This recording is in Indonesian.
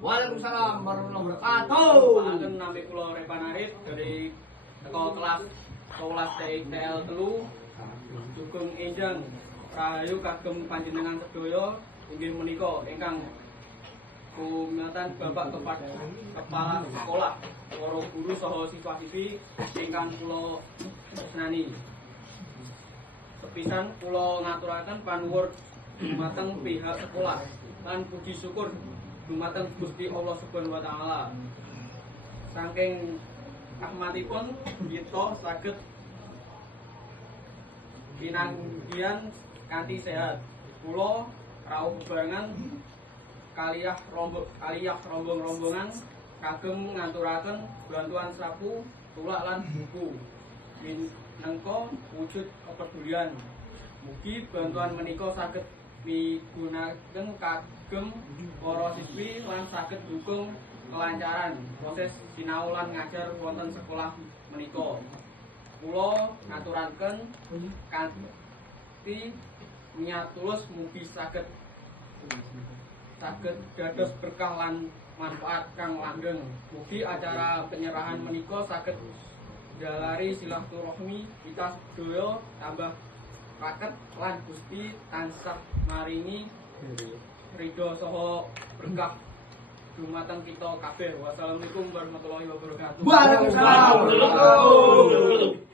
Waalaikumsalam warahmatullahi wabarakatuh. Pangken nampi kula Repan Arif dari teko kelas 11 TL 3 Sugeng Enjang Rahayu kagem panjenengan sedaya inggih menika ingkang kumatan Bapak Kepala Sekolah, para guru saha siswa-siswi ingkang kula senani. Sepisan kula ngaturaken panuwun dumateng pihak sekolah lan puji syukur dumateng Gusti Allah Subhanahu wa taala. Saking rahmatipun kita saged pinanggihan kanthi sehat. Kula rawuh bebarengan kaliyah rombong-rombongan kagem ngaturaken bantuan sapu, tulak lan buku. Minangka wujud kepedulian. Mugi bantuan menika saged migunaken kagem para siswi lan saged dukung kelancaran proses sinau lan ngajar wonten sekolah menika. Kula ngaturaken kanthi niat tulus mugi saged dados berkah lan manfaat kang langgeng. Mugi acara penyerahan menika saged jalari silaturahmi kita sedaya tambah raket lan Gusti tansah maringi ridho saha berkah dumateng kita kabeh. Wassalamualaikum warahmatullahi wabarakatuh. Waalaikumsalam warahmatullahi wabarakatuh.